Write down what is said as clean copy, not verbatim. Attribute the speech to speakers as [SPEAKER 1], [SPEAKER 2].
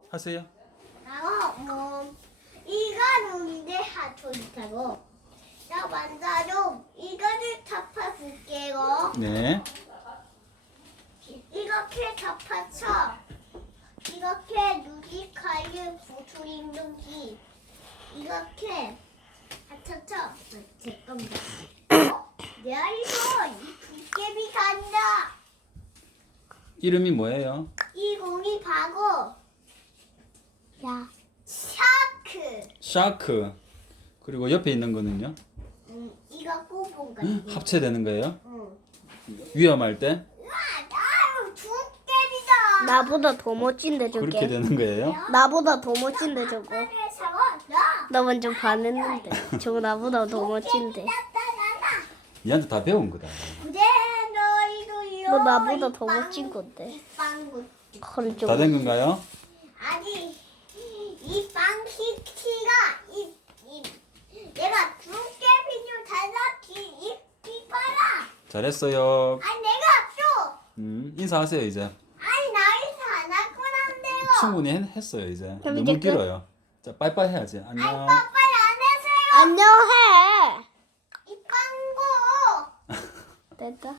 [SPEAKER 1] 하세요.
[SPEAKER 2] 이거는 내 하초리타고 나 만나요. 이거를 잡아볼게요.
[SPEAKER 1] 네.
[SPEAKER 2] 이렇게 잡아서 이렇게 누기 칼을 부수인 누기 이렇게 합쳐서 잠깐만. 내가 이거 이 도깨비 간다.
[SPEAKER 1] 이름이 뭐예요?
[SPEAKER 2] 이 공이 바고
[SPEAKER 3] 야,
[SPEAKER 2] 샤크.
[SPEAKER 1] 샤크. 그리고 옆에 있는 거는요?
[SPEAKER 2] 이거 꼽은 거.
[SPEAKER 1] 합체되는 거예요?
[SPEAKER 2] 응.
[SPEAKER 1] 위험할 때
[SPEAKER 2] 나는 도깨비다.
[SPEAKER 3] 나보다 더 멋진데 저게.
[SPEAKER 1] 그렇게 되는 거예요?
[SPEAKER 3] 나보다 더 멋진데 저거.
[SPEAKER 2] 하늘에서 나.
[SPEAKER 3] 나 완전 반했는데. 저거 나보다 더 멋진데.
[SPEAKER 2] 나나나.
[SPEAKER 1] 니한테 다 배운 거다.
[SPEAKER 2] 그래 너희도
[SPEAKER 3] 너 나보다 더 멋진 건데.
[SPEAKER 2] 이빵구.
[SPEAKER 3] 허리 좀.
[SPEAKER 1] 다 된 건가요?
[SPEAKER 2] 아니 이 빵키키가 이 내가 도깨비를 달라기 이 봐라.
[SPEAKER 1] 잘했어요.
[SPEAKER 2] 아니 내가 또
[SPEAKER 1] 인사하세요 이제.
[SPEAKER 2] 아니 나이스 안 할 거란데요.
[SPEAKER 1] 충분히 했어요 이제.
[SPEAKER 3] 그럼
[SPEAKER 1] 너무
[SPEAKER 3] 이제 끝?
[SPEAKER 1] 길어요. 자, 빠이빠이 해야지.
[SPEAKER 2] 아니
[SPEAKER 1] 안녕.
[SPEAKER 2] 빠빠이 안 하세요.
[SPEAKER 3] 안녕해.
[SPEAKER 2] 이 빵구.
[SPEAKER 3] 됐다.